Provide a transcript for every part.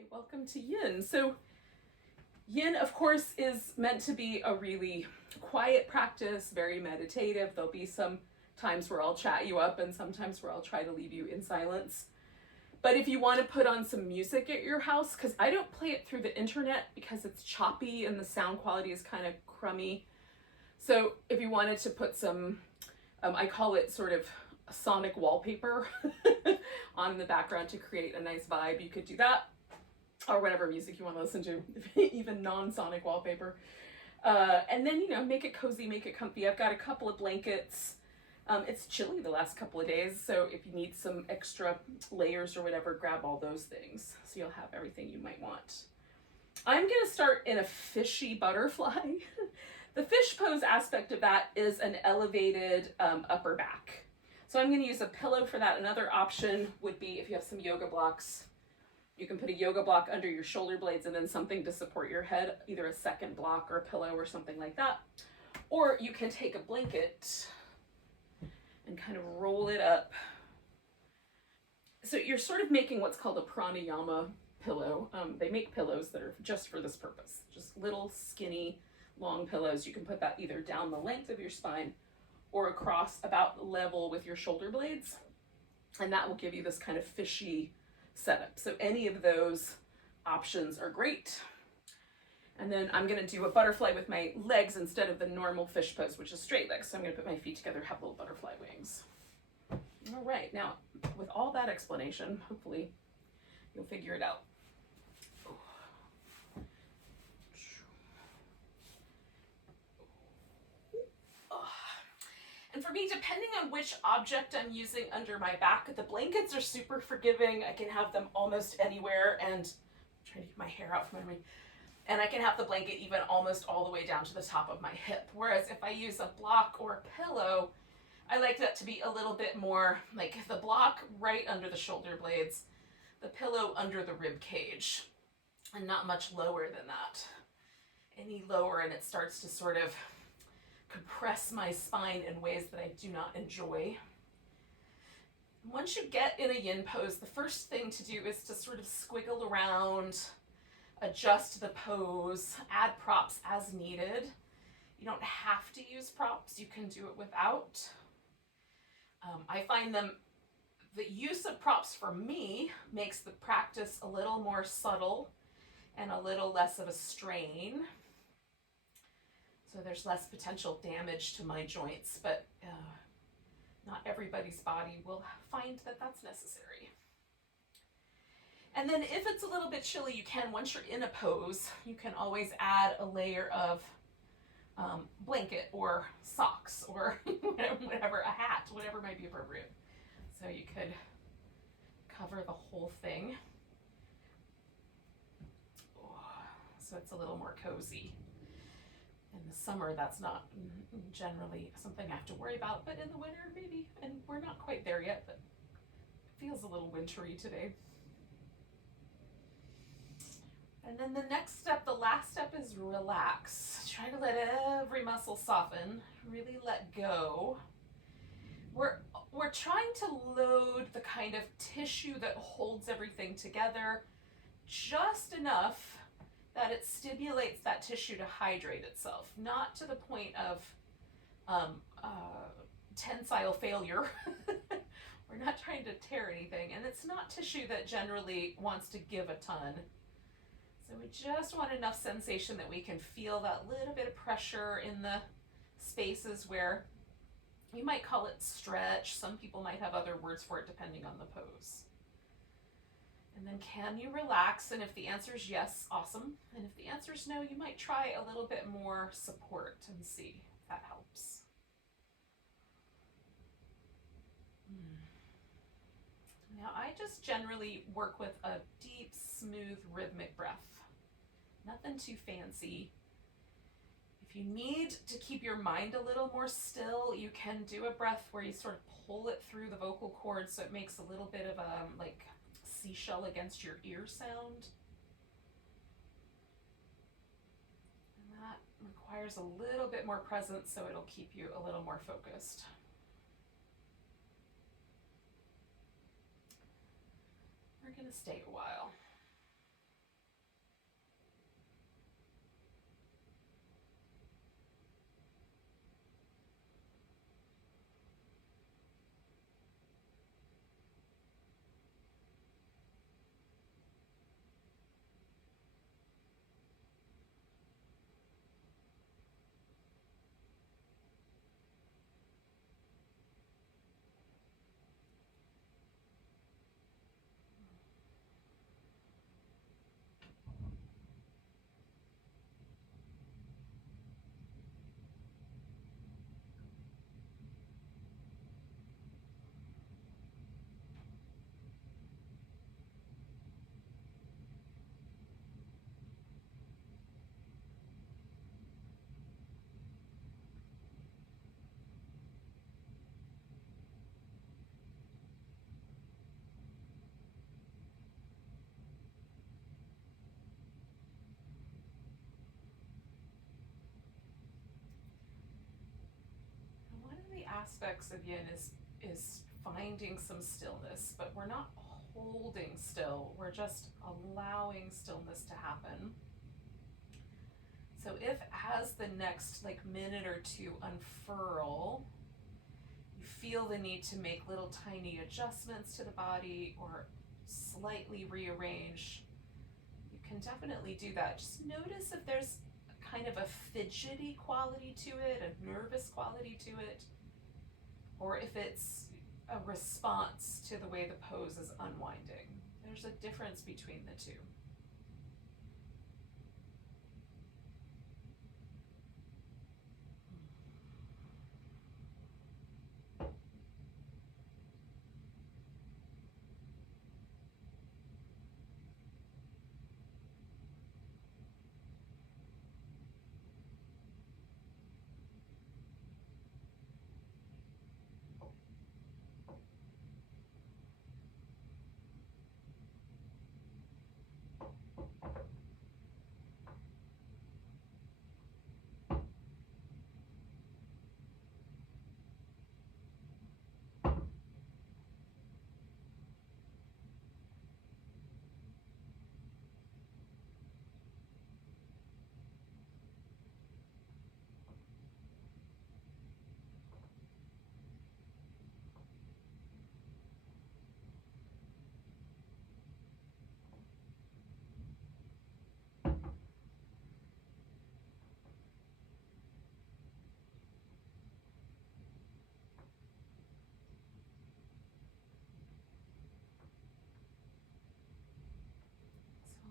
Okay, welcome to Yin. So Yin, of course, is meant to be a really quiet practice, very meditative. There'll be some times where I'll chat you up and sometimes where I'll try to leave you in silence. But if you want to put on some music at your house, because I don't play it through the internet because it's choppy and the sound quality is kind of crummy. So if you wanted to put some, I call it sort of sonic wallpaper on the background to create a nice vibe, you could do that. Or whatever music you want to listen to, even non-sonic wallpaper. And then, make it cozy, make it comfy. I've got a couple of blankets. It's chilly the last couple of days, so if you need some extra layers or whatever, grab all those things. So you'll have everything you might want. I'm going to start in a fishy butterfly. The fish pose aspect of that is an elevated upper back. So I'm going to use a pillow for that. Another option would be if you have some yoga blocks, you can put a yoga block under your shoulder blades and then something to support your head, either a second block or a pillow or something like that. Or you can take a blanket and kind of roll it up. So you're sort of making what's called a pranayama pillow. They make pillows that are just for this purpose, just little skinny long pillows. You can put that either down the length of your spine or across about level with your shoulder blades. And that will give you this kind of fishy setup. So any of those options are great. And then I'm going to do a butterfly with my legs instead of the normal fish pose, which is straight legs. So I'm going to put my feet together, have little butterfly wings. All right, now with all that explanation, hopefully you'll figure it out. And for me, depending on which object I'm using under my back, the blankets are super forgiving. I can have them almost anywhere, and I'm trying to get my hair out from under me. And I can have the blanket even almost all the way down to the top of my hip. Whereas if I use a block or a pillow, I like that to be a little bit more like the block right under the shoulder blades, the pillow under the rib cage, and not much lower than that. Any lower and it starts to sort of compress my spine in ways that I do not enjoy. Once you get in a yin pose, the first thing to do is to sort of squiggle around, adjust the pose, add props as needed. You don't have to use props, you can do it without. I find the use of props for me makes the practice a little more subtle and a little less of a strain. So there's less potential damage to my joints, but not everybody's body will find that that's necessary. And then if it's a little bit chilly, you can, once you're in a pose, you can always add a layer of blanket or socks or whatever, a hat, whatever might be appropriate. So you could cover the whole thing. So it's a little more cozy. In the summer, that's not generally something I have to worry about, but in the winter, maybe. And we're not quite there yet, but it feels a little wintry today. And then the next step, the last step, is relax. Try to let every muscle soften, really let go. We're trying to load the kind of tissue that holds everything together just enough that it stimulates that tissue to hydrate itself, not to the point of tensile failure. We're not trying to tear anything, and it's not tissue that generally wants to give a ton. So we just want enough sensation that we can feel that little bit of pressure in the spaces where you might call it stretch. Some people might have other words for it depending on the pose. And then can you relax? And if the answer is yes, awesome. And if the answer is no, you might try a little bit more support and see if that helps. Now I just generally work with a deep, smooth, rhythmic breath. Nothing too fancy. If you need to keep your mind a little more still, you can do a breath where you sort of pull it through the vocal cords so it makes a little bit of a like seashell against your ear sound. And that requires a little bit more presence, so it'll keep you a little more focused. We're going to stay a while. aspects of yin is finding some stillness, but we're not holding still. We're just allowing stillness to happen. So if as the next minute or two unfurl, you feel the need to make little tiny adjustments to the body or slightly rearrange, you can definitely do that. Just notice if there's kind of a fidgety quality to it, a nervous quality to it, or if it's a response to the way the pose is unwinding. There's a difference between the two.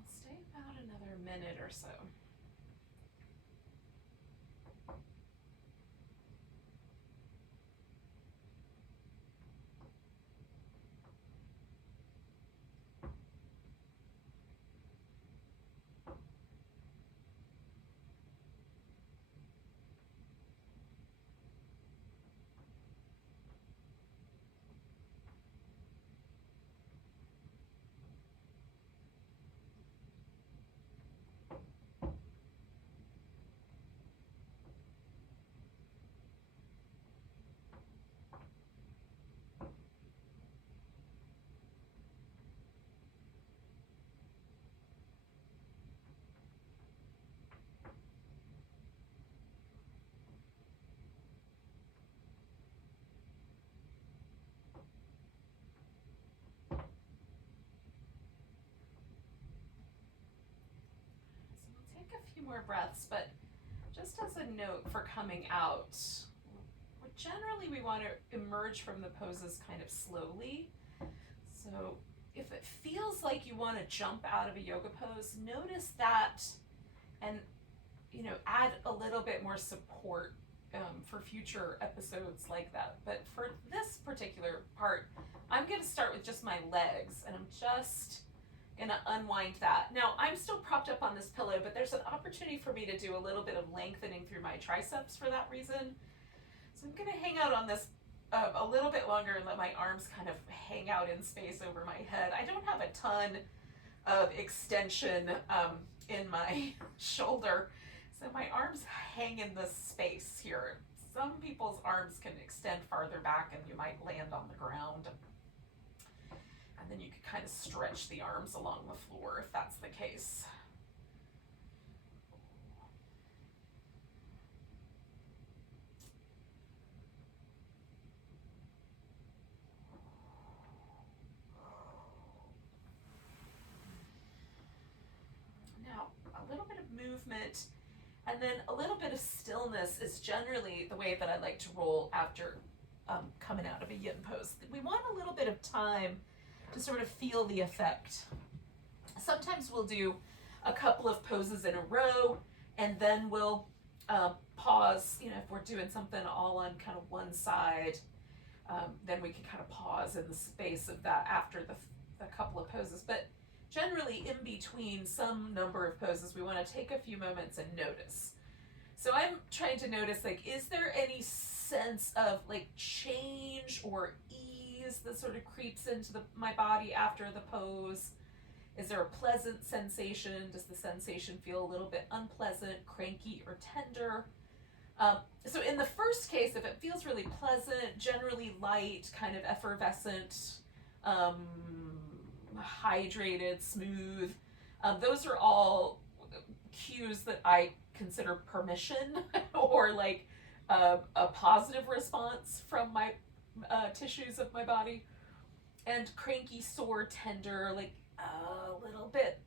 Stay about another minute or so. A few more breaths, but just as a note for coming out, generally we want to emerge from the poses kind of slowly. So if it feels like you want to jump out of a yoga pose, notice that and add a little bit more support for future episodes like that. But for this particular part, I'm going to start with just my legs, and I'm just gonna unwind that. Now, I'm still propped up on this pillow, but there's an opportunity for me to do a little bit of lengthening through my triceps for that reason. So I'm gonna hang out on this a little bit longer and let my arms kind of hang out in space over my head. I don't have a ton of extension in my shoulder, so my arms hang in this space here. Some people's arms can extend farther back and you might land on the ground. And then you can kind of stretch the arms along the floor if that's the case. Now, a little bit of movement and then a little bit of stillness is generally the way that I like to roll after coming out of a yin pose. We want a little bit of time to sort of feel the effect. Sometimes we'll do a couple of poses in a row and then we'll pause, if we're doing something all on kind of one side, then we can kind of pause in the space of that after the couple of poses. But generally in between some number of poses, we want to take a few moments and notice. So I'm trying to notice, is there any sense of change or ease that sort of creeps into my body after the pose? Is there a pleasant sensation? Does the sensation feel a little bit unpleasant, cranky, or tender? So in the first case, if it feels really pleasant, generally light, kind of effervescent, hydrated, smooth, those are all cues that I consider permission or like a positive response from my tissues of my body. And cranky, sore, tender, like a little bit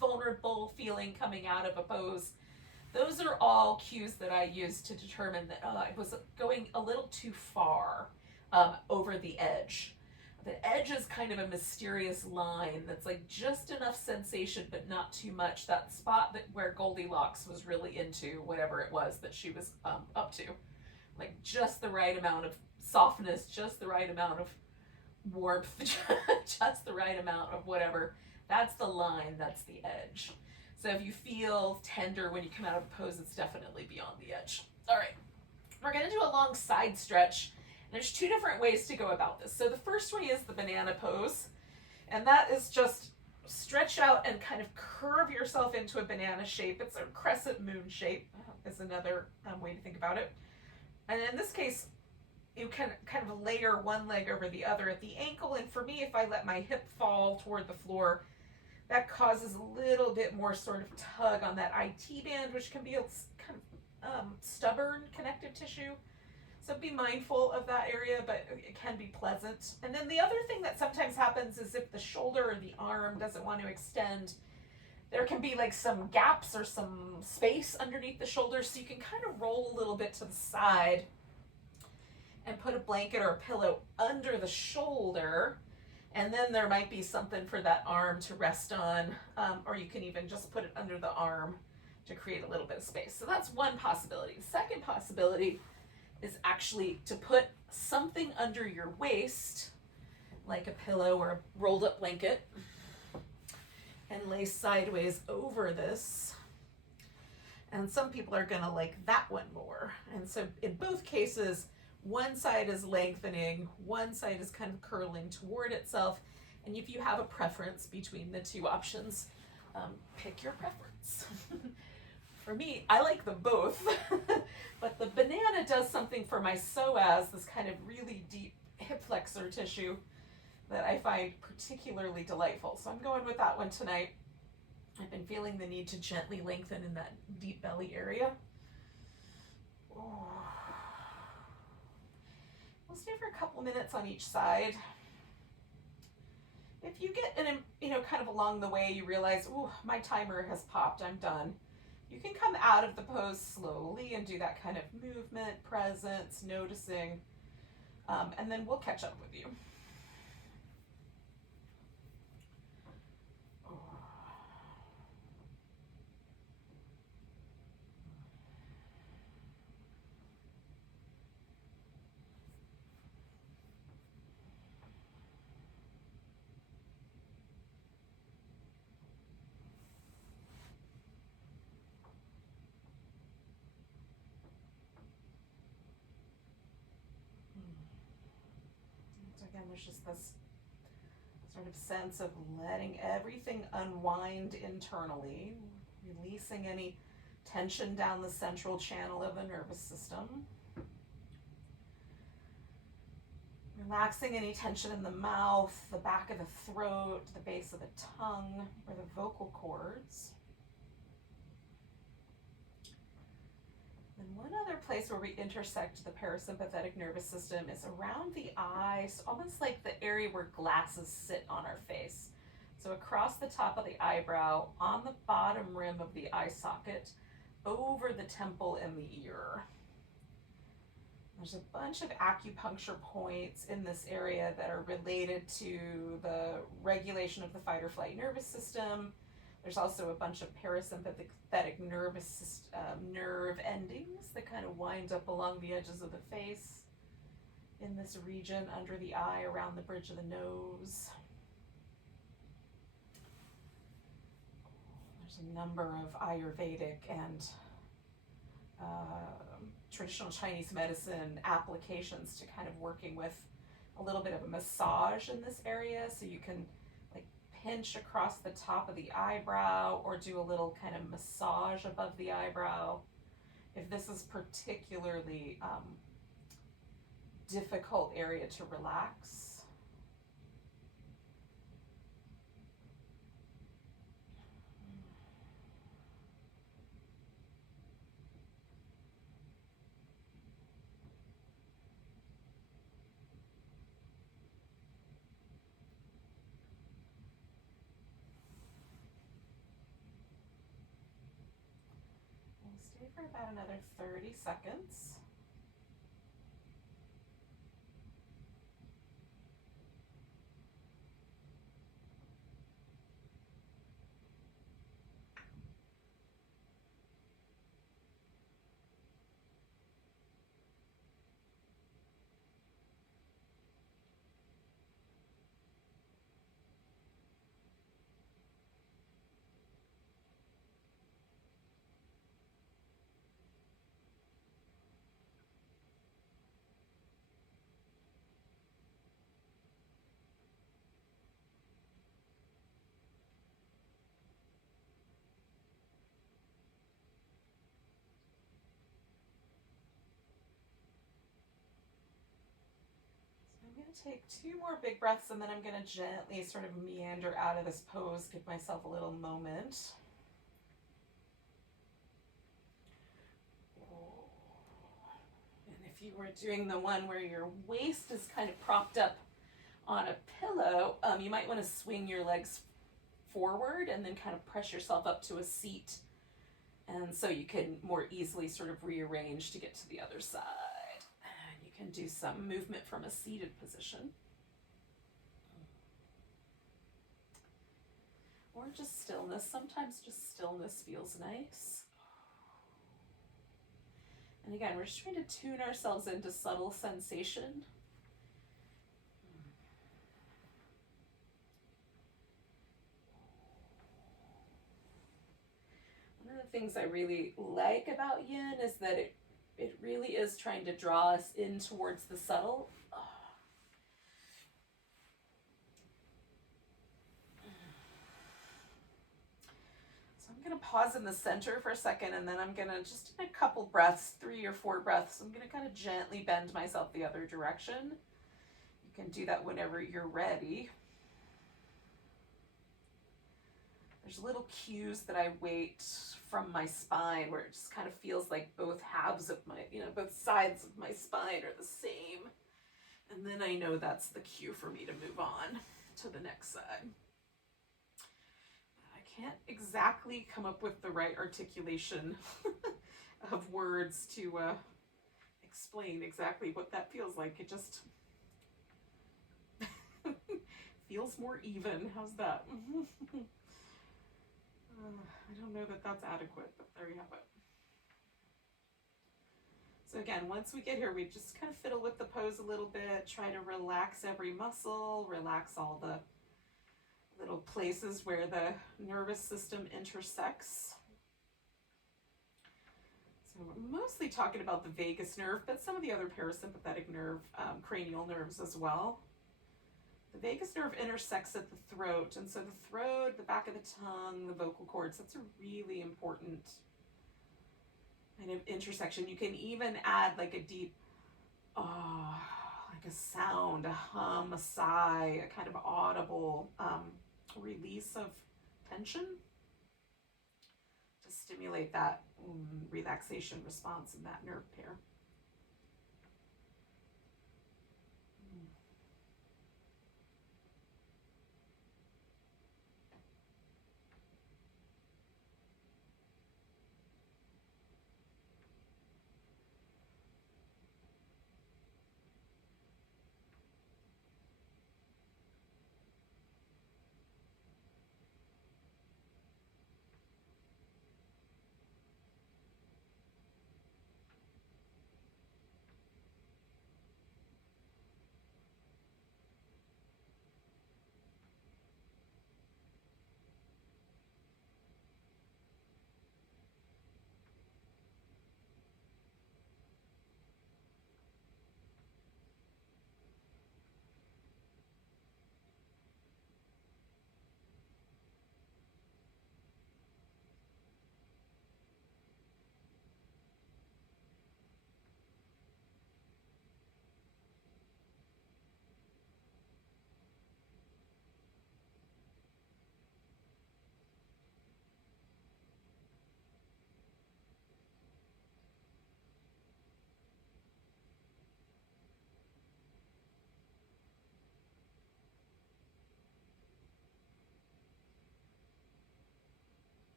vulnerable feeling coming out of a pose. Those are all cues that I use to determine that I was going a little too far over the edge. The edge is kind of a mysterious line that's like just enough sensation but not too much. That spot that where Goldilocks was really into whatever it was that she was up to. Like just the right amount of softness, just the right amount of warmth, just the right amount of whatever. That's the line, that's the edge. So if you feel tender when you come out of a pose, it's definitely beyond the edge. All right, we're gonna do a long side stretch. There's two different ways to go about this. So the first way is the banana pose, and that is just stretch out and kind of curve yourself into a banana shape. It's a crescent moon shape is another way to think about it. And in this case, you can kind of layer one leg over the other at the ankle. And for me, if I let my hip fall toward the floor, that causes a little bit more sort of tug on that IT band, which can be a kind of stubborn connective tissue. So be mindful of that area, but it can be pleasant. And then the other thing that sometimes happens is if the shoulder or the arm doesn't want to extend, there can be like some gaps or some space underneath the shoulder. So you can kind of roll a little bit to the side and put a blanket or a pillow under the shoulder. And then there might be something for that arm to rest on, or you can even just put it under the arm to create a little bit of space. So that's one possibility. The second possibility is actually to put something under your waist, like a pillow or a rolled up blanket, and lay sideways over this. And some people are gonna like that one more. And so in both cases, one side is lengthening, one side is kind of curling toward itself. And if you have a preference between the two options, pick your preference. For me, I like them both, but the banana does something for my psoas, this kind of really deep hip flexor tissue that I find particularly delightful. So I'm going with that one tonight. I've been feeling the need to gently lengthen in that deep belly area. Oh. We'll stay for a couple minutes on each side. If you get kind of along the way, you realize, oh, my timer has popped, I'm done. You can come out of the pose slowly and do that kind of movement, presence, noticing, and then we'll catch up with you. Again, there's just this sort of sense of letting everything unwind internally, releasing any tension down the central channel of the nervous system, relaxing any tension in the mouth, the back of the throat, the base of the tongue, or the vocal cords. And one other place where we intersect the parasympathetic nervous system is around the eyes, almost like the area where glasses sit on our face. So across the top of the eyebrow, on the bottom rim of the eye socket, over the temple and the ear. There's a bunch of acupuncture points in this area that are related to the regulation of the fight or flight nervous system. There's also a bunch of parasympathetic nerve endings that kind of wind up along the edges of the face in this region under the eye, around the bridge of the nose. There's a number of Ayurvedic and traditional Chinese medicine applications to kind of working with a little bit of a massage in this area, so you can pinch across the top of the eyebrow or do a little kind of massage above the eyebrow. if this is particularly difficult area to relax. We'll stay for about another 30 seconds. I'm going to take 2 more big breaths, and then I'm going to gently sort of meander out of this pose, give myself a little moment. And if you were doing the one where your waist is kind of propped up on a pillow, you might want to swing your legs forward and then kind of press yourself up to a seat. And so you can more easily sort of rearrange to get to the other side. And you can do some movement from a seated position. Or just stillness. Sometimes just stillness feels nice. And again, we're just trying to tune ourselves into subtle sensation. One of the things I really like about Yin is that it really is trying to draw us in towards the subtle. So I'm going to pause in the center for a second, and then I'm going to just in a couple breaths, 3 or 4 breaths, I'm going to kind of gently bend myself the other direction. You can do that whenever you're ready. There's little cues that I wait from my spine where it just kind of feels like both halves of my, both sides of my spine are the same. And then I know that's the cue for me to move on to the next side. I can't exactly come up with the right articulation of words to explain exactly what that feels like. It just feels more even. How's that? I don't know that that's adequate, but there you have it. So again, once we get here, we just kind of fiddle with the pose a little bit, try to relax every muscle, relax all the little places where the nervous system intersects. So we're mostly talking about the vagus nerve, but some of the other parasympathetic nerve, cranial nerves as well. The vagus nerve intersects at the throat, and so the throat, the back of the tongue, the vocal cords, that's a really important kind of intersection. You can even add like a deep, like a sound, a hum, a sigh, a kind of audible release of tension to stimulate that relaxation response in that nerve pair.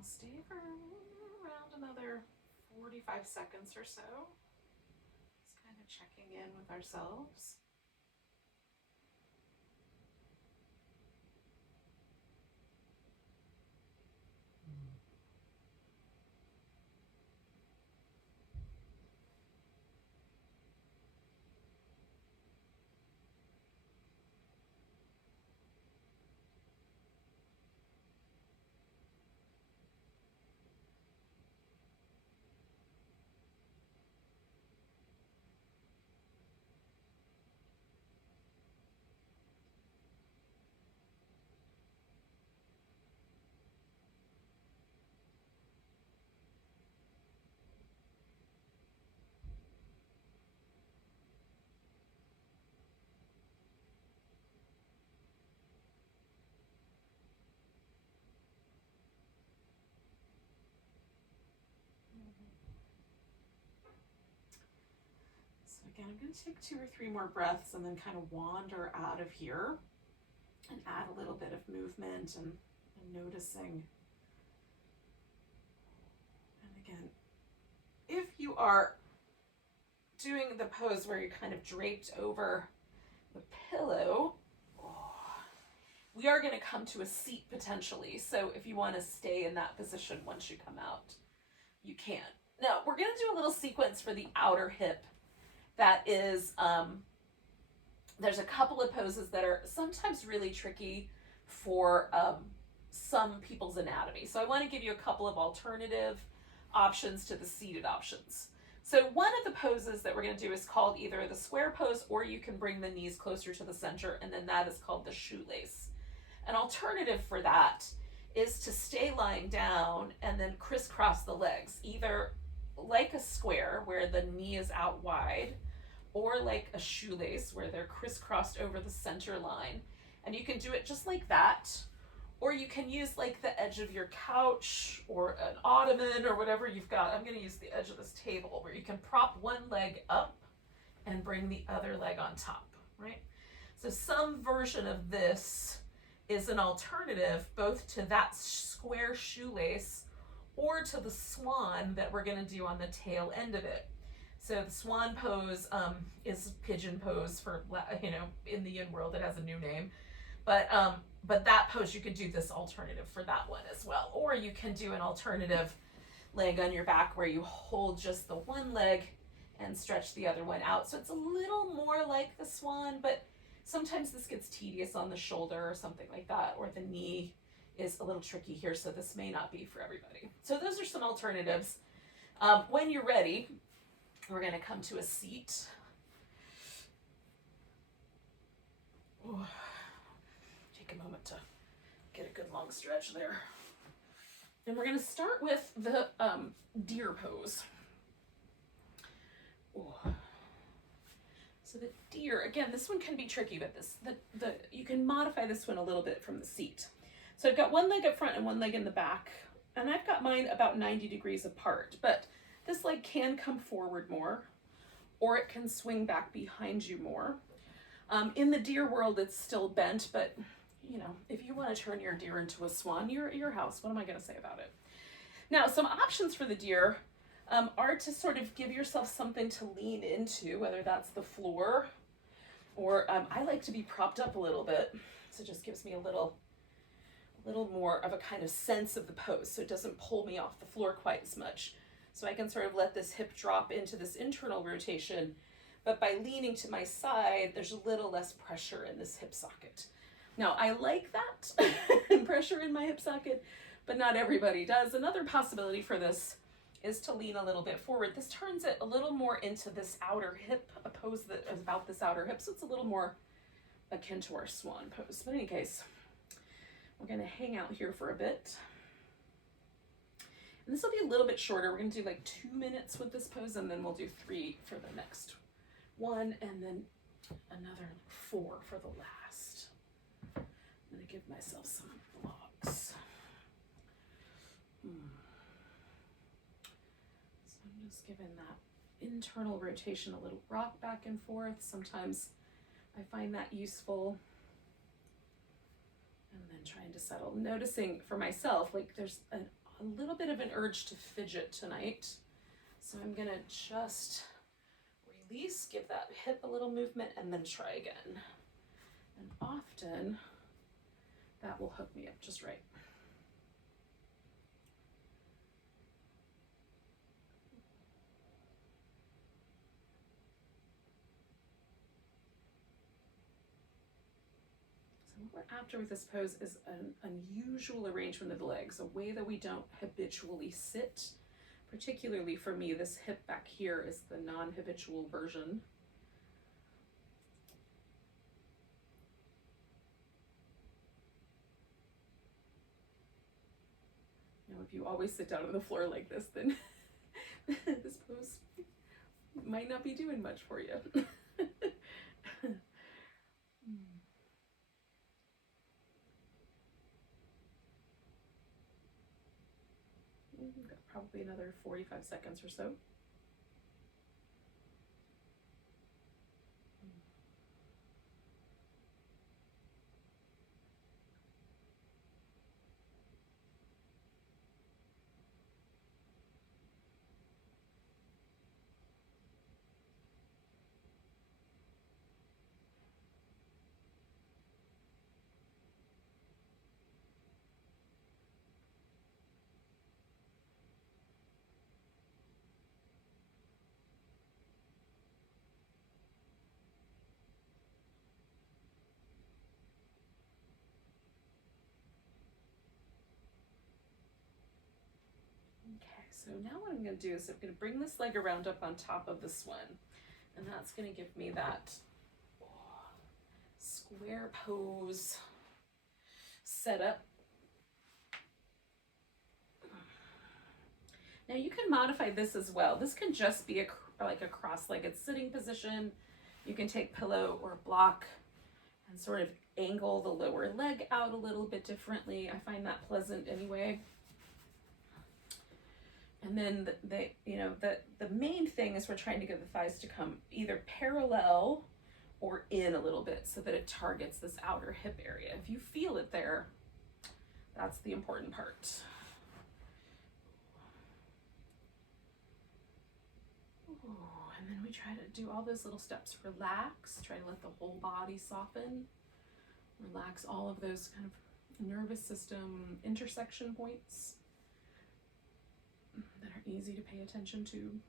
we'll stay for around another 45 seconds or so. Just kind of checking in with ourselves. So again, I'm going to take 2 or 3 more breaths and then kind of wander out of here and add a little bit of movement and noticing. And again, if you are doing the pose where you're kind of draped over the pillow, we are going to come to a seat potentially. So if you want to stay in that position once you come out, you can. Now, we're going to do a little sequence for the outer hip. That is, there's a couple of poses that are sometimes really tricky for some people's anatomy. So I want to give you a couple of alternative options to the seated options. So one of the poses that we're going to do is called either the square pose, or you can bring the knees closer to the center, and then that is called the shoelace. An alternative for that is to stay lying down and then crisscross the legs, either like a square where the knee is out wide, or like a shoelace where they're crisscrossed over the center line. And you can do it just like that, or you can use like the edge of your couch or an ottoman or whatever you've got. I'm going to use the edge of this table where you can prop one leg up and bring the other leg on top, right? So some version of this is an alternative both to that square shoelace or to the swan that we're going to do on the tail end of it. So the swan pose is pigeon pose for, in the yin world it has a new name, but that pose, you could do this alternative for that one as well. Or you can do an alternative leg on your back where you hold just the one leg and stretch the other one out. So it's a little more like the swan, but sometimes this gets tedious on the shoulder or something like that, or the knee is a little tricky here, so this may not be for everybody. So those are some alternatives. When you're ready, we're going to come to a seat. Ooh. Take a moment to get a good long stretch there. And we're going to start with the deer pose. Ooh. So the deer, again, this one can be tricky, but you can modify this one a little bit from the seat. So I've got one leg up front and one leg in the back, and I've got mine about 90 degrees apart, but this leg can come forward more, or it can swing back behind you more. In the deer world, it's still bent, but if you want to turn your deer into a swan, you're at your house. What am I going to say about it? Now, some options for the deer are to sort of give yourself something to lean into, whether that's the floor, or I like to be propped up a little bit, so it just gives me a little more of a kind of sense of the pose, so it doesn't pull me off the floor quite as much. So I can sort of let this hip drop into this internal rotation, but by leaning to my side, there's a little less pressure in this hip socket. Now, I like that pressure in my hip socket, but not everybody does. Another possibility for this is to lean a little bit forward. This turns it a little more into this outer hip, a pose that is about this outer hip, so it's a little more akin to our swan pose. But in any case, we're going to hang out here for a bit. And this will be a little bit shorter. We're going to do like 2 minutes with this pose, and then we'll do 3 for the next one, and then another 4 for the last. I'm going to give myself some blocks. So I'm just giving that internal rotation a little rock back and forth. Sometimes I find that useful. And then trying to settle, noticing for myself, like there's an a little bit of an urge to fidget tonight. So I'm gonna just release, give that hip a little movement, and then try again. And often that will hook me up just right. So what we're after with this pose is an unusual arrangement of the legs, a way that we don't habitually sit. Particularly for me, this hip back here is the non-habitual version. You know, if you always sit down on the floor like this, then this pose might not be doing much for you. Got probably another 45 seconds or so. Okay, so now what I'm going to do is I'm going to bring this leg around up on top of this one, and that's going to give me that square pose setup. Now you can modify this as well. This can just be like a cross-legged sitting position. You can take pillow or block and sort of angle the lower leg out a little bit differently. I find that pleasant anyway. And then the main thing is we're trying to get the thighs to come either parallel or in a little bit so that it targets this outer hip area. If you feel it there, that's the important part. Ooh, and then we try to do all those little steps. Relax, try to let the whole body soften. Relax all of those kind of nervous system intersection points that are easy to pay attention to.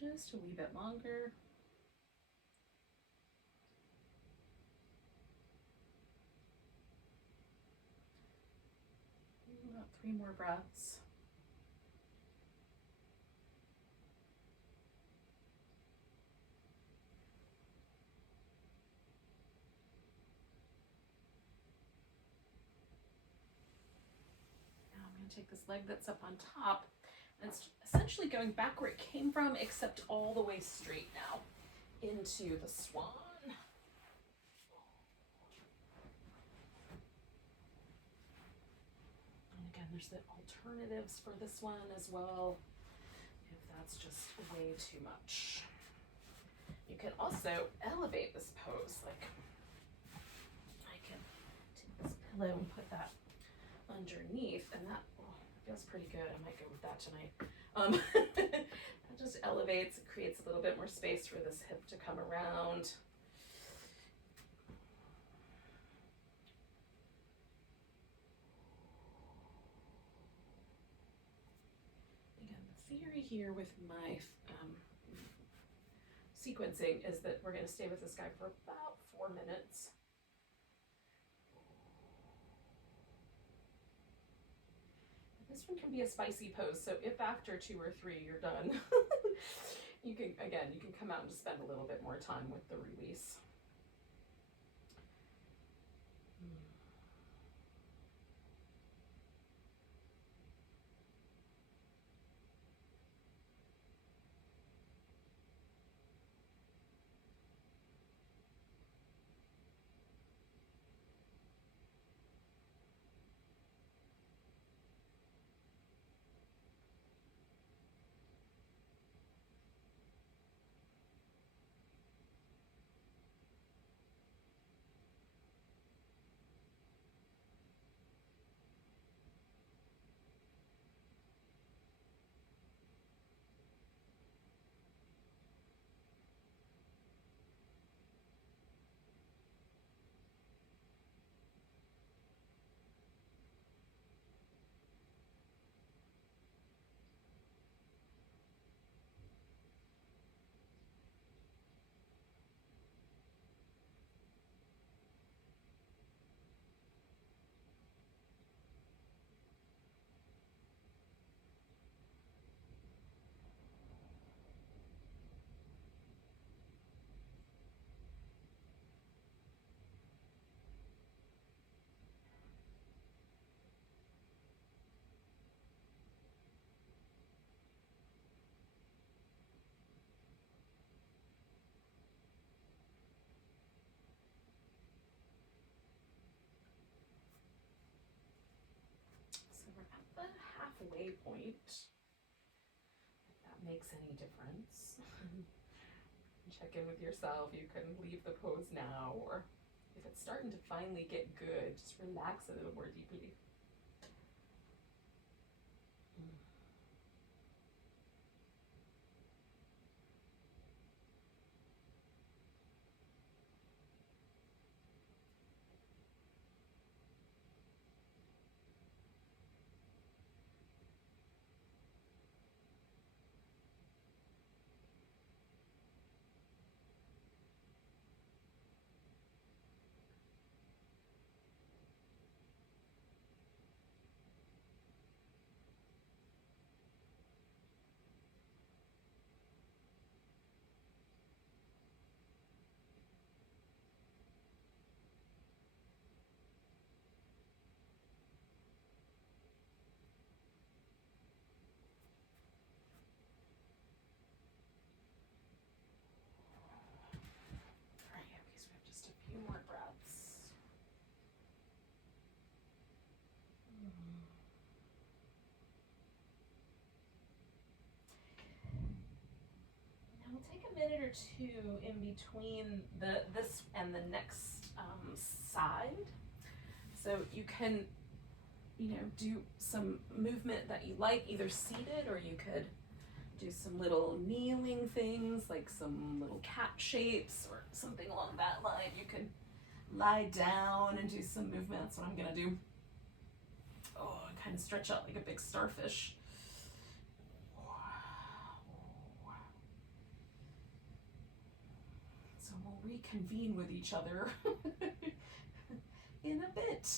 Just a wee bit longer. About 3 more breaths. Now I'm going to take this leg that's up on top. And it's essentially going back where it came from, except all the way straight now into the swan. And again, there's the alternatives for this one as well, if that's just way too much. You can also elevate this pose, like I can take this pillow and put that underneath, and that feels pretty good. I might go with that tonight. That just elevates, it creates a little bit more space for this hip to come around. Again, the theory here with my sequencing is that we're going to stay with this guy for about 4 minutes. This one can be a spicy pose, so if after 2 or 3 you're done, you can come out and just spend a little bit more time with the release. Halfway point, if that makes any difference. Check in with yourself. You can leave the pose now, or if it's starting to finally get good, just relax a little more deeply. Few more breaths. Now we'll take a minute or two in between this and the next side. So you can, do some movement that you like, either seated, or you could do some little kneeling things, like some little cat shapes or something along that line. You can lie down and do some movement. That's what I'm gonna do. Oh, kind of stretch out like a big starfish. So we'll reconvene with each other in a bit.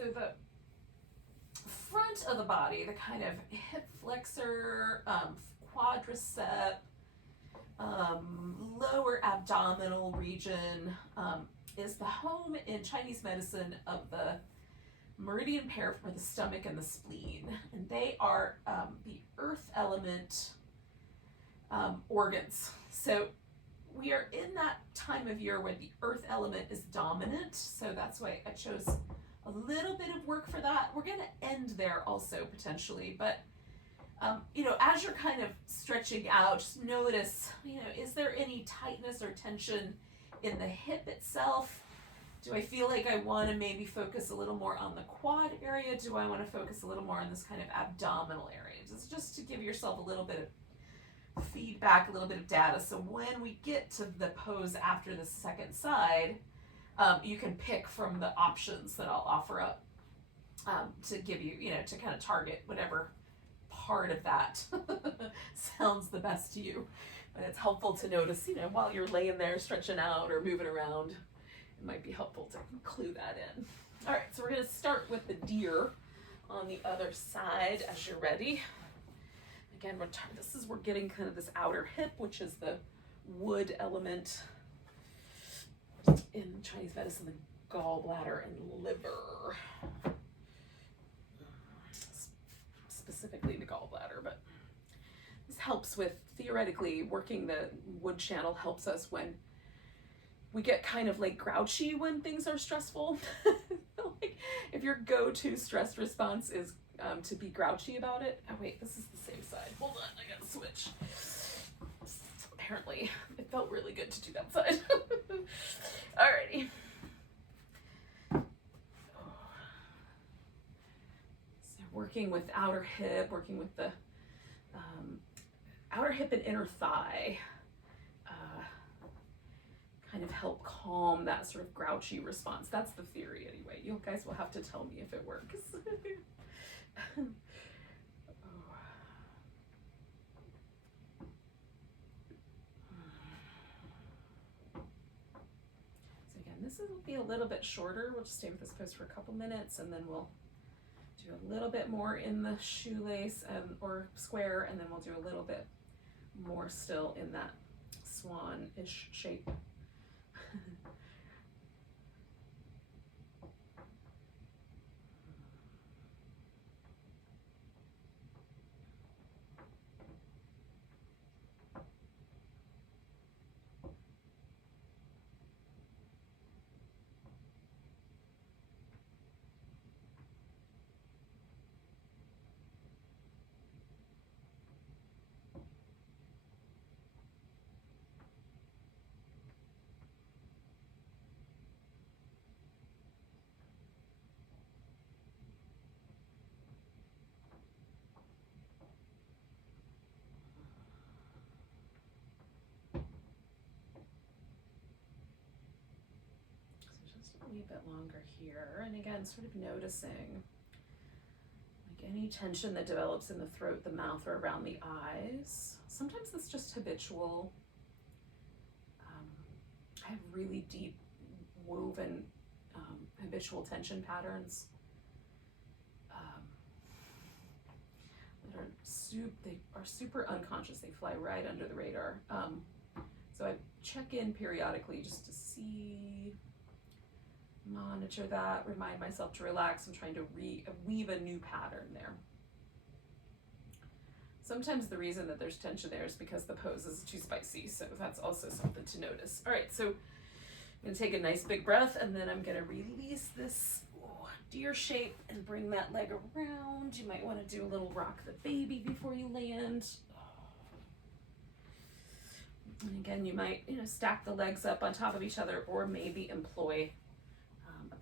So the front of the body, the kind of hip flexor, quadricep, lower abdominal region, is the home in Chinese medicine of the meridian pair for the stomach and the spleen. And they are the earth element organs. So we are in that time of year where the earth element is dominant. So that's why I chose a little bit of work for that. We're going to end there also potentially, but you know, as you're kind of stretching out, just notice, you know, is there any tightness or tension in the hip itself? Do I feel like I want to maybe focus a little more on the quad area? Do I want to focus a little more on this kind of abdominal area? Just to give yourself a little bit of feedback, a little bit of data. So when we get to the pose after the second side, you can pick from the options that I'll offer up to give you, you know, to kind of target whatever part of that sounds the best to you. And it's helpful to notice, you know, while you're laying there stretching out or moving around, it might be helpful to clue that in. All right, so we're going to start with the deer on the other side as you're ready. Again, we're getting kind of this outer hip, which is the wood element in Chinese medicine, the gallbladder and liver. Specifically the gallbladder, but this helps with, theoretically, working the wood channel helps us when we get kind of like grouchy when things are stressful. Like if your go-to stress response is to be grouchy about it. Oh wait, this is the same side. Hold on, I gotta switch. Apparently, it felt really good to do that side. Alrighty. Working with outer hip, working with the outer hip and inner thigh, kind of help calm that sort of grouchy response. That's the theory anyway. You guys will have to tell me if it works. So again, this will be a little bit shorter. We'll just stay with this pose for a couple minutes and then we'll do a little bit more in the shoelace or square, and then we'll do a little bit more still in that swan-ish shape. A wee bit longer here, and again sort of noticing like any tension that develops in the throat, the mouth, or around the eyes. Sometimes it's just habitual. I have really deep woven habitual tension patterns that are super unconscious. They fly right under the radar. So I check in periodically just to see, monitor that, remind myself to relax. I'm trying to weave a new pattern there. Sometimes the reason that there's tension there is because the pose is too spicy, so that's also something to notice. All right, so I'm gonna take a nice big breath, and then I'm gonna release this deer shape and bring that leg around. You might wanna do a little rock the baby before you land. And again, you might stack the legs up on top of each other, or maybe employ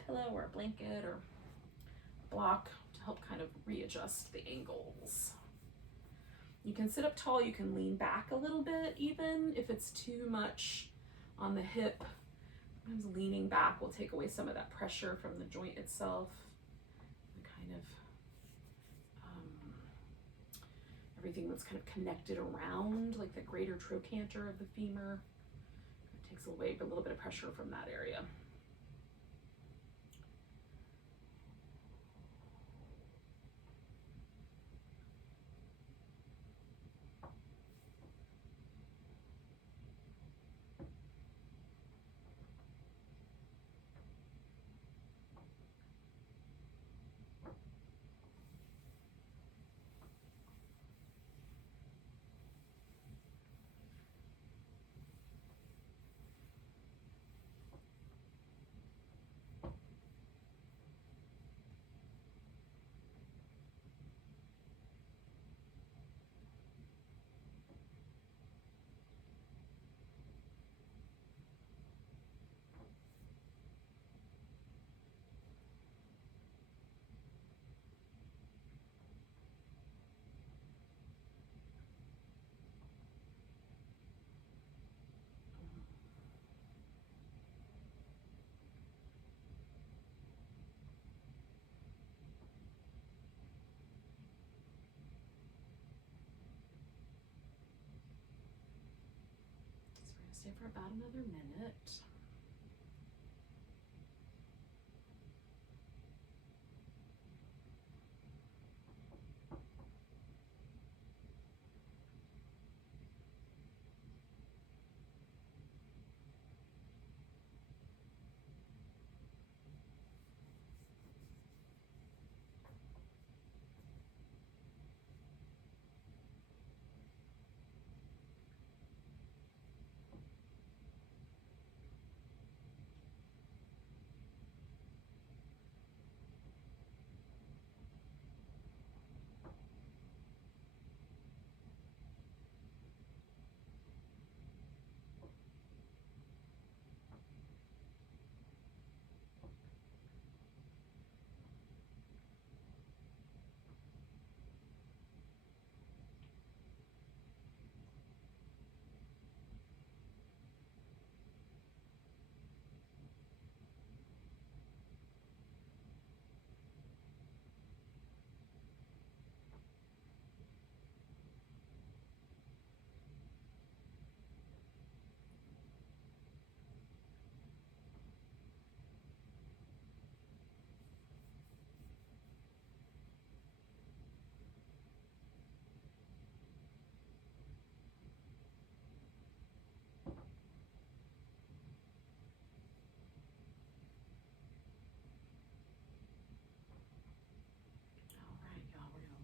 pillow or a blanket or a block to help kind of readjust the angles. You can sit up tall, you can lean back a little bit even if it's too much on the hip. Sometimes leaning back will take away some of that pressure from the joint itself. And kind of everything that's kind of connected around, like the greater trochanter of the femur. It takes away a little bit of pressure from that area. Stay for about another minute.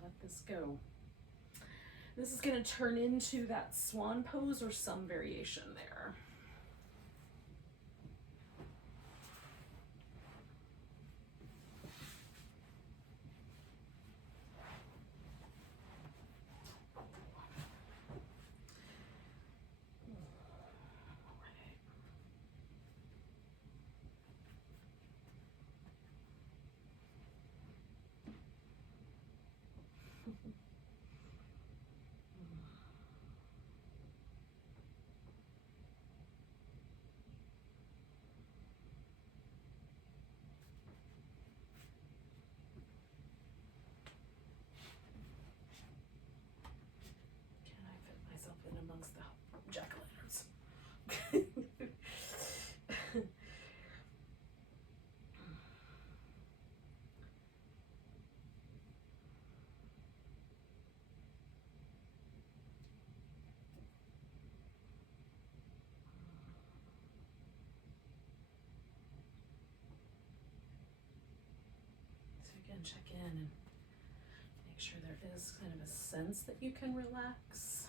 Let this go. This is going to turn into that swan pose or some variation there. Amongst the jack-o'-lanterns. So again, check in and make sure there is kind of a sense that you can relax.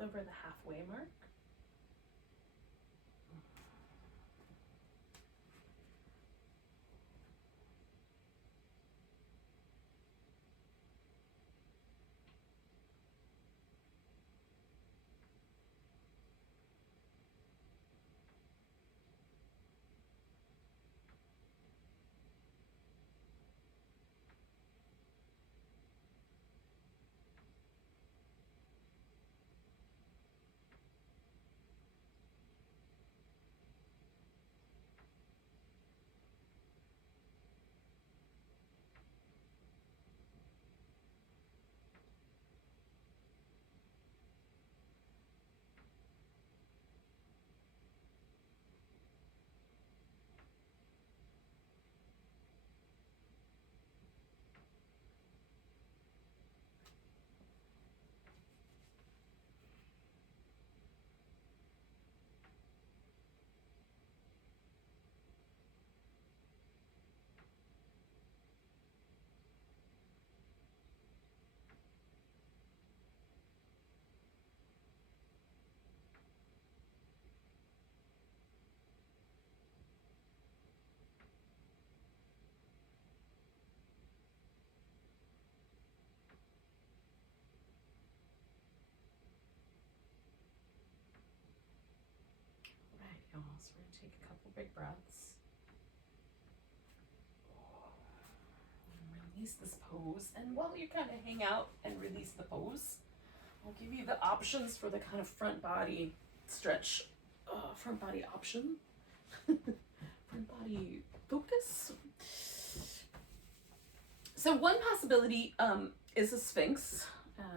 Over the halfway mark. So we're going to take a couple big breaths. And release this pose. And while you kind of hang out and release the pose, I'll give you the options for the kind of front body stretch, front body option, front body focus. So one possibility is a Sphinx,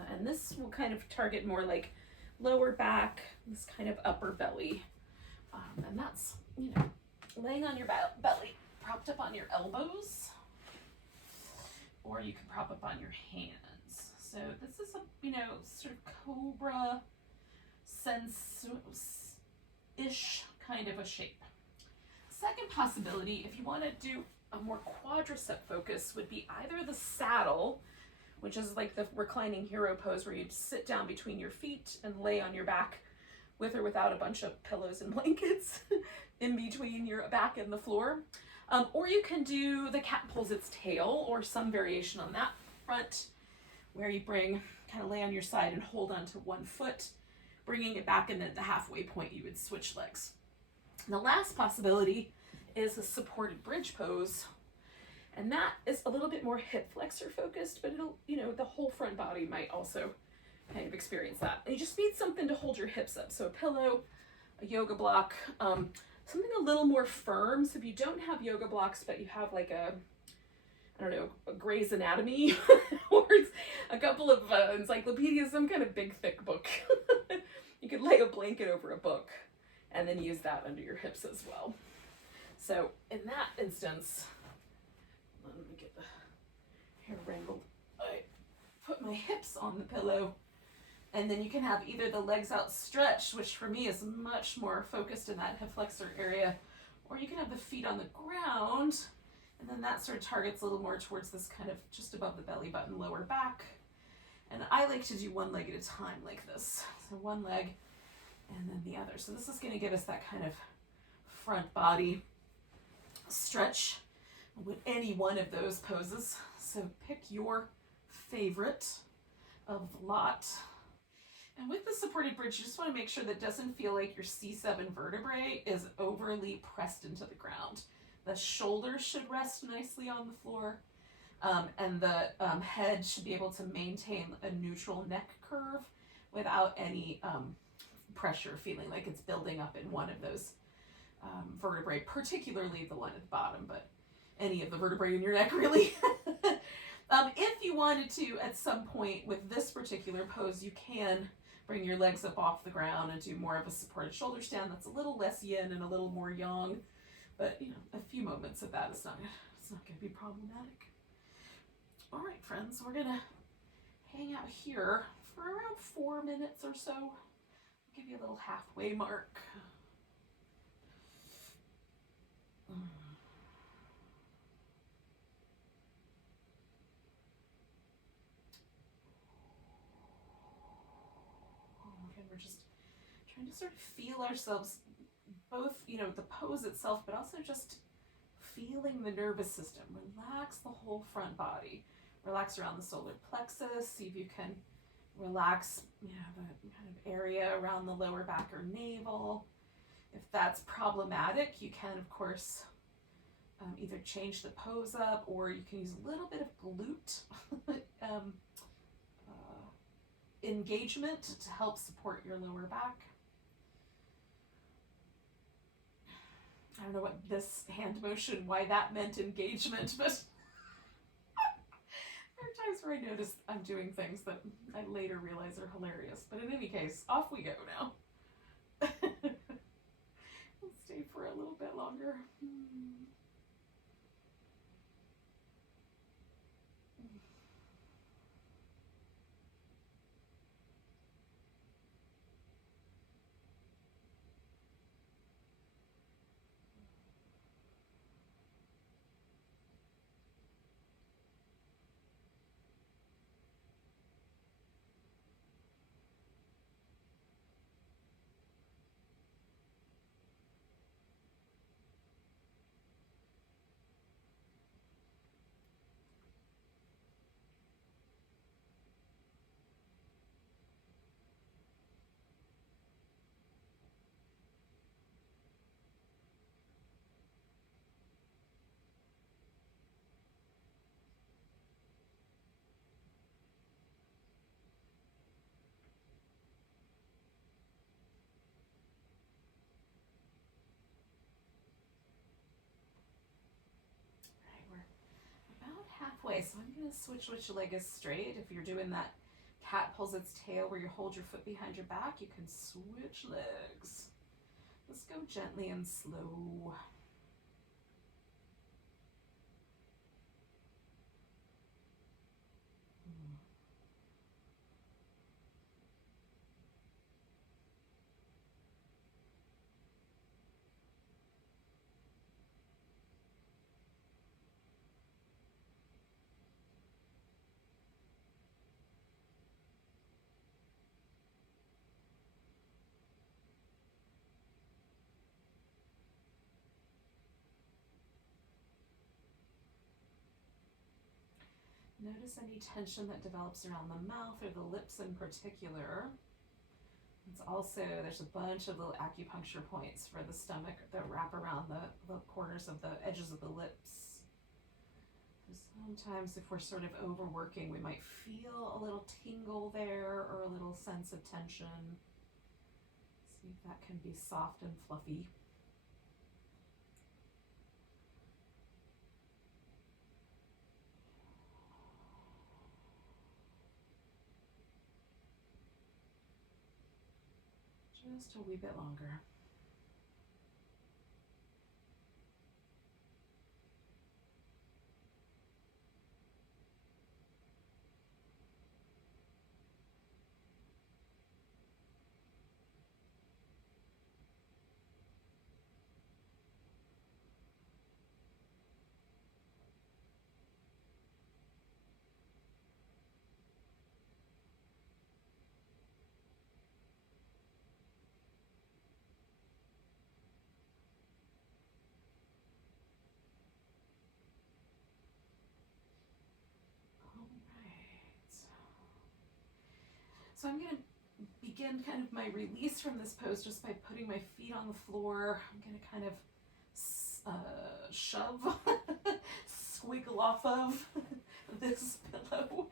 and this will kind of target more like lower back, this kind of upper belly. And that's, you know, laying on your belly, propped up on your elbows, or you can prop up on your hands. So this is a, you know, sort of cobra sense-ish kind of a shape. Second possibility, if you want to do a more quadricep focus, would be either the saddle, which is like the reclining hero pose where you'd sit down between your feet and lay on your back with or without a bunch of pillows and blankets in between your back and the floor. Or you can do the cat pulls its tail, or some variation on that front, where you kind of lay on your side and hold onto one foot, bringing it back, and then at the halfway point you would switch legs. And the last possibility is a supported bridge pose, and that is a little bit more hip flexor focused, but it'll, you know, the whole front body might also kind of experience that. And you just need something to hold your hips up. So a pillow, a yoga block, something a little more firm. So if you don't have yoga blocks, but you have like a, I don't know, a Grey's Anatomy or a couple of encyclopedias, some kind of big thick book. You could lay a blanket over a book and then use that under your hips as well. So in that instance, let me get the hair wrangled. I put my hips on the pillow, and then you can have either the legs outstretched, which for me is much more focused in that hip flexor area, or you can have the feet on the ground, and then that sort of targets a little more towards this kind of just above the belly button, lower back. And I like to do one leg at a time like this. So one leg and then the other. So this is going to give us that kind of front body stretch with any one of those poses. So pick your favorite of the lot. And with the supported bridge, you just want to make sure that it doesn't feel like your C7 vertebrae is overly pressed into the ground. The shoulders should rest nicely on the floor, and the head should be able to maintain a neutral neck curve without any pressure, feeling like it's building up in one of those vertebrae, particularly the one at the bottom, but any of the vertebrae in your neck, really. If you wanted to, at some point with this particular pose, you can bring your legs up off the ground and do more of a supported shoulder stand. That's a little less yin and a little more yang, but you know, a few moments of that is not going to be problematic. All right, friends, we're gonna hang out here for around 4 minutes or so. I'll give you a little halfway mark. Again, we're just trying to sort of feel ourselves, both, you know, the pose itself, but also just feeling the nervous system. Relax the whole front body. Relax around the solar plexus. See if you can relax, you know, the kind of area around the lower back or navel. If that's problematic, you can, of course, either change the pose up, or you can use a little bit of glute engagement to help support your lower back. I don't know what this hand motion, why that meant engagement, but there are times where I notice I'm doing things that I later realize are hilarious. But in any case, off we go now. Let's stay for a little bit longer. way. So I'm going to switch which leg is straight. If you're doing that cat pulls its tail where you hold your foot behind your back, you can switch legs. Let's go gently and slow. Notice any tension that develops around the mouth or the lips in particular. It's also, there's a bunch of little acupuncture points for the stomach that wrap around the corners of the edges of the lips. Sometimes if we're sort of overworking, we might feel a little tingle there or a little sense of tension. See if that can be soft and fluffy. Just a wee bit longer. So I'm going to begin kind of my release from this pose just by putting my feet on the floor. I'm going to kind of shove, squiggle off of this pillow.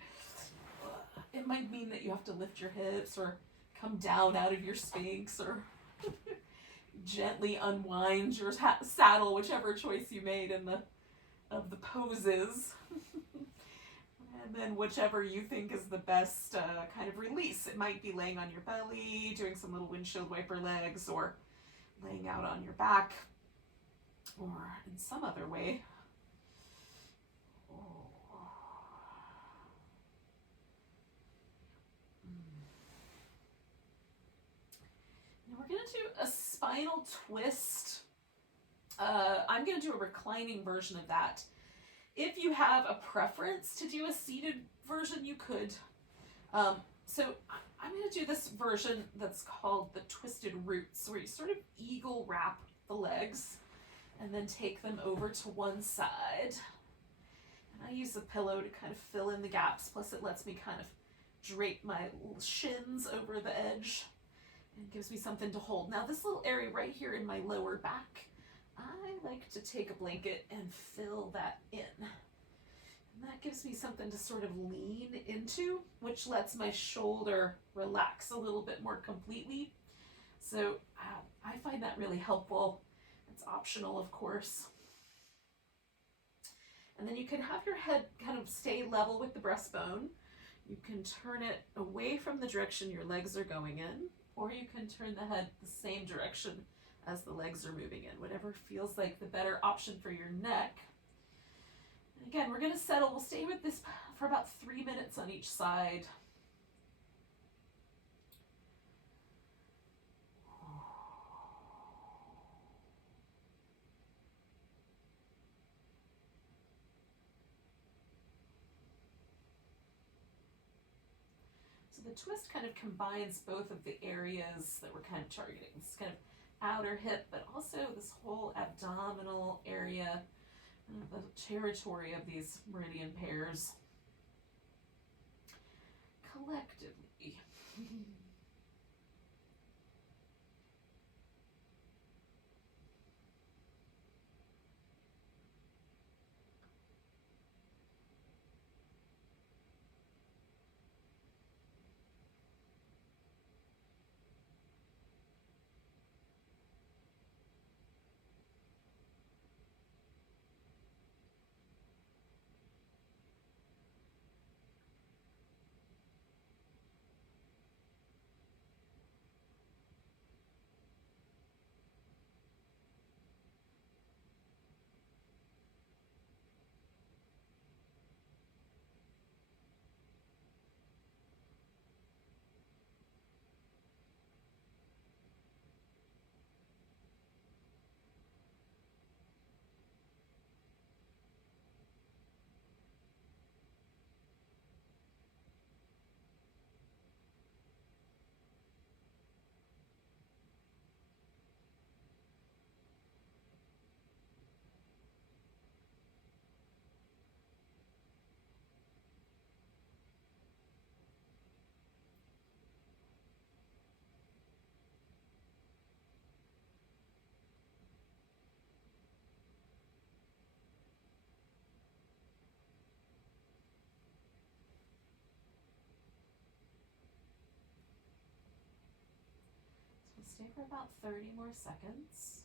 It might mean that you have to lift your hips or come down out of your Sphinx or gently unwind your saddle, whichever choice you made in of the poses. And then whichever you think is the best kind of release. It might be laying on your belly, doing some little windshield wiper legs, or laying out on your back, or in some other way. Now we're going to do a spinal twist. I'm going to do a reclining version of that. If you have a preference to do a seated version, you could. So I'm going to do this version that's called the twisted roots, where you sort of eagle wrap the legs and then take them over to one side. And I use the pillow to kind of fill in the gaps, plus it lets me kind of drape my shins over the edge and gives me something to hold. Now this little area right here in my lower back, I like to take a blanket and fill that in. And that gives me something to sort of lean into, which lets my shoulder relax a little bit more completely. So I find that really helpful. It's optional, of course. And then you can have your head kind of stay level with the breastbone. You can turn it away from the direction your legs are going in, or you can turn the head the same direction as the legs are moving in, whatever feels like the better option for your neck. And again, we're going to settle. We'll stay with this for about 3 minutes on each side. So the twist kind of combines both of the areas that we're kind of targeting. This kind of outer hip, but also this whole abdominal area, the territory of these meridian pairs collectively. Stay for about 30 more seconds.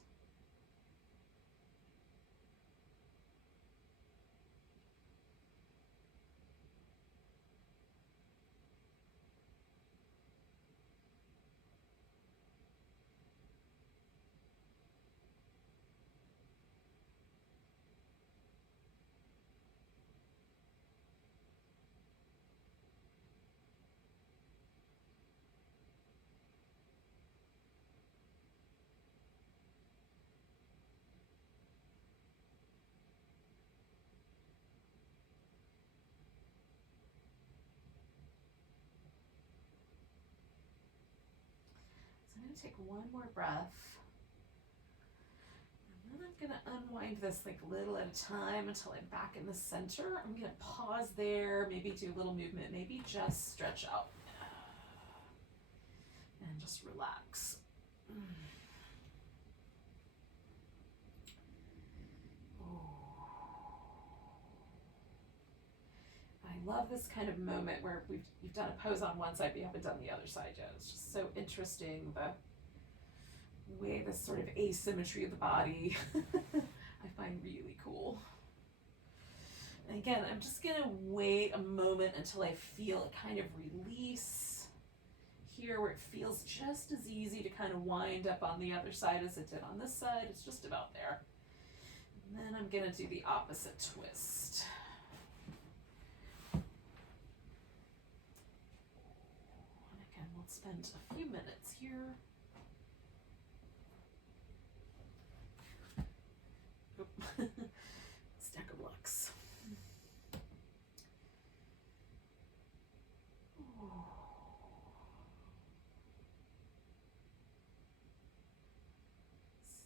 I'm going to take one more breath. And then I'm going to unwind this like little at a time until I'm back in the center. I'm going to pause there, maybe do a little movement, maybe just stretch out. And just relax. I love this kind of moment where you've done a pose on one side, but you haven't done the other side yet. It's just so interesting, the way this sort of asymmetry of the body I find really cool. And again, I'm just gonna wait a moment until I feel it kind of release here, where it feels just as easy to kind of wind up on the other side as it did on this side. It's just about there. And then I'm gonna do the opposite twist. Spend a few minutes here. Stack of blocks.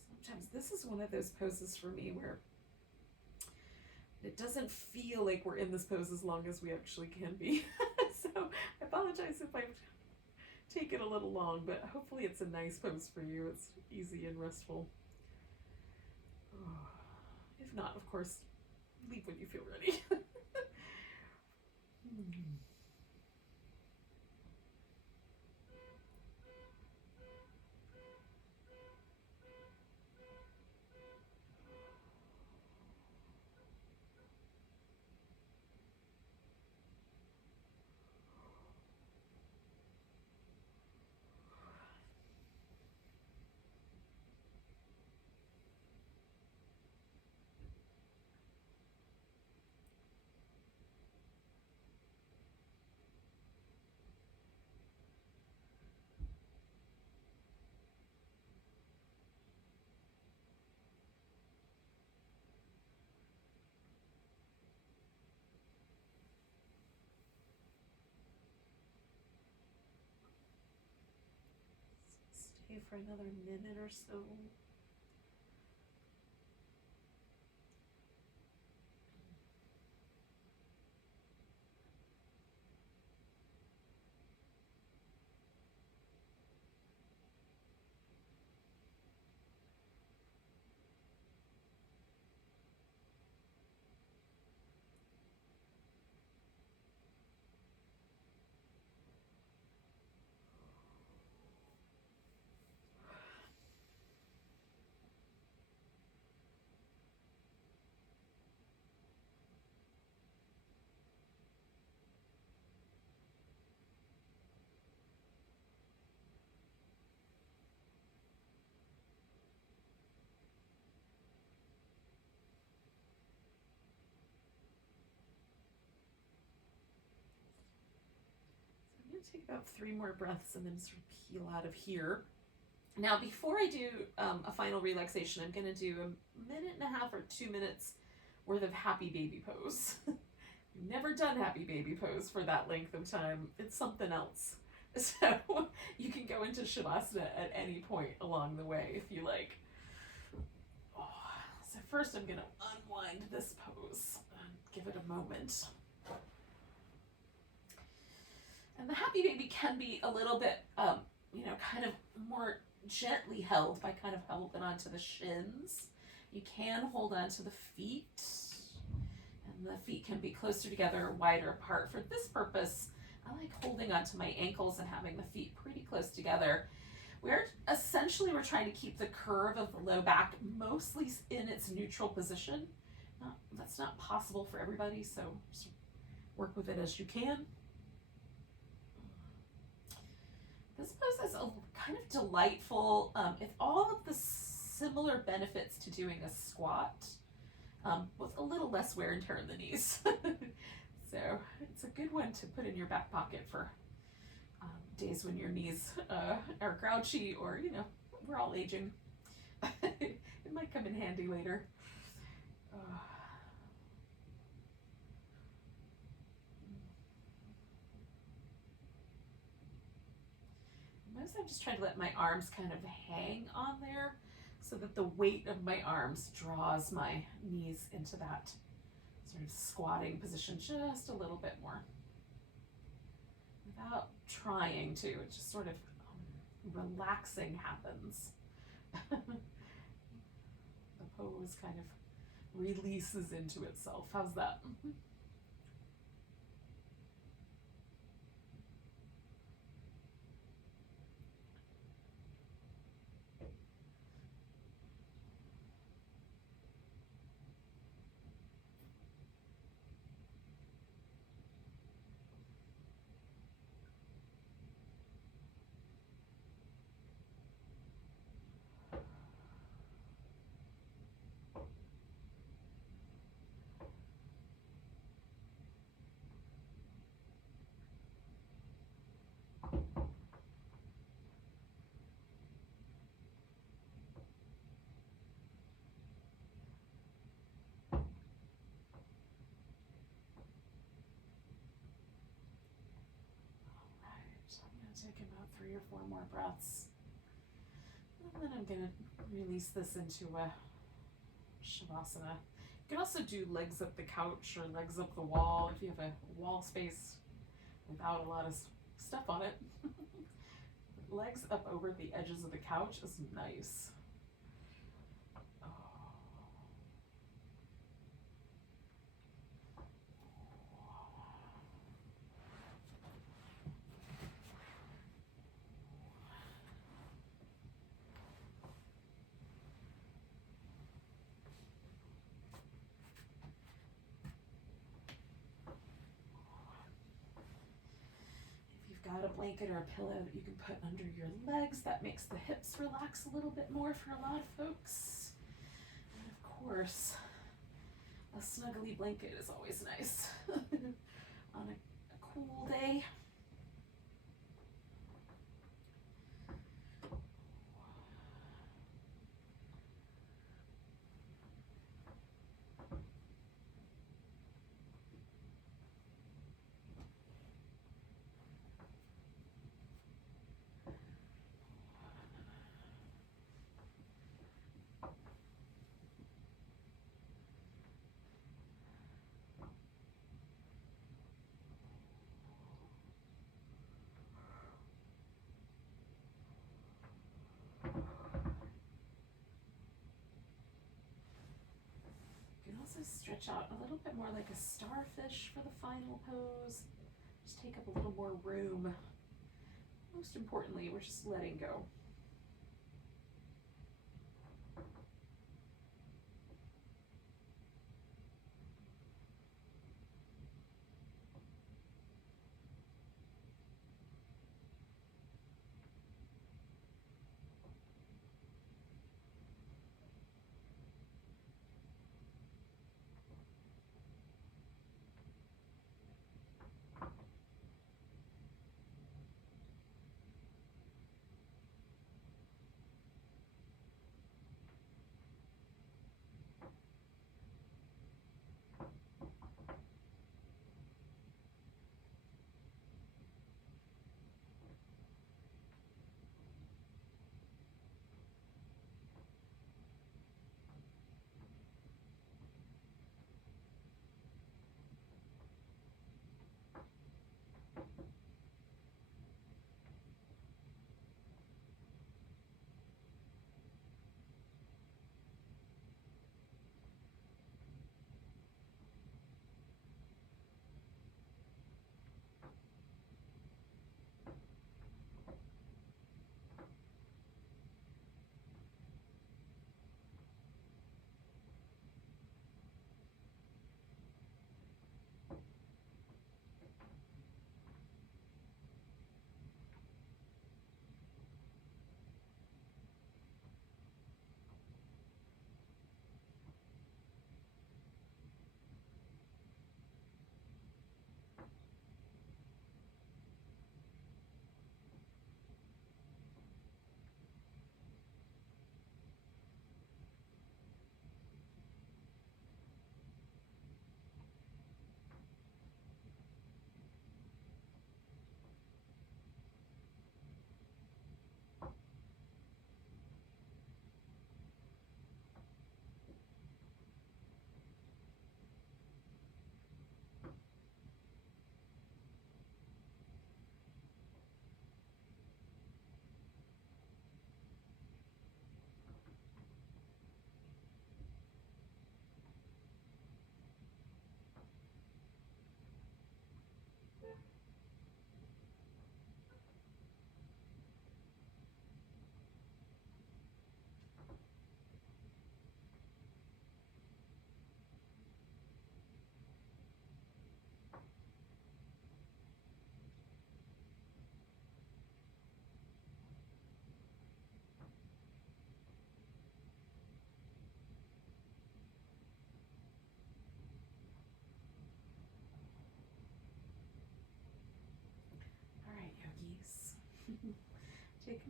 Sometimes this is one of those poses for me where it doesn't feel like we're in this pose as long as we actually can be. So I apologize if I've take it a little long, but hopefully it's a nice pose for you. It's easy and restful. If not, of course, leave when you feel ready. Stay for another minute or so. Take about 3 more breaths and then sort of peel out of here. Now, before I do a final relaxation, I'm going to do a minute and a half or 2 minutes worth of happy baby pose. I've never done happy baby pose for that length of time. It's something else. So you can go into Shavasana at any point along the way if you like. So first I'm going to unwind this pose and give it a moment. And the happy baby can be a little bit, kind of more gently held by kind of holding onto the shins. You can hold onto the feet, and the feet can be closer together or wider apart. For this purpose, I like holding onto my ankles and having the feet pretty close together. We're essentially we're trying to keep the curve of the low back mostly in its neutral position. That's not possible for everybody, so just work with it as you can. This pose is a kind of delightful, it's all of the similar benefits to doing a squat, with a little less wear and tear in the knees. So it's a good one to put in your back pocket for days when your knees are grouchy, or, you know, we're all aging. It might come in handy later. Most I'm just trying to let my arms kind of hang on there so that the weight of my arms draws my knees into that sort of squatting position just a little bit more. Without trying to, it just sort of relaxing happens. The pose kind of releases into itself. How's that? Take about 3 or 4 more breaths. And then I'm going to release this into a Shavasana. You can also do legs up the couch or legs up the wall if you have a wall space without a lot of stuff on it. Legs up over the edges of the couch is nice. Got a blanket or a pillow that you can put under your legs. That makes the hips relax a little bit more for a lot of folks. And of course, a snuggly blanket is always nice on a cool day. Stretch out a little bit more like a starfish for the final pose. Just take up a little more room. Most importantly, we're just letting go.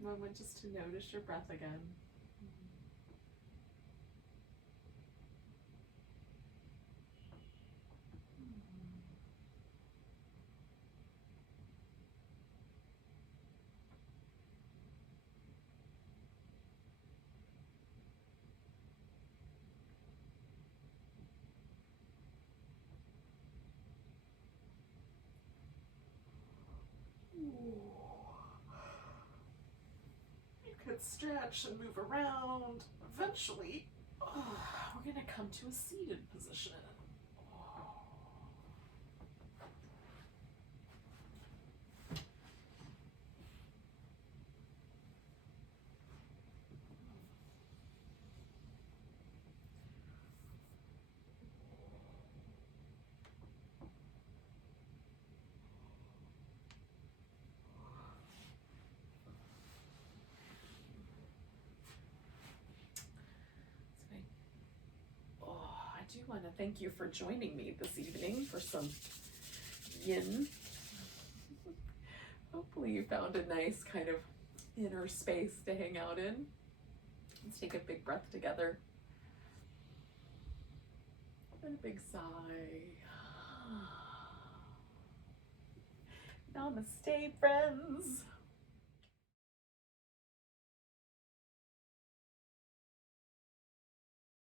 moment just to notice your breath again. You could stretch and move around. Eventually, we're going to come to a seated position. I do want to thank you for joining me this evening for some yin. Hopefully you found a nice kind of inner space to hang out in. Let's take a big breath together. And a big sigh. Namaste, friends.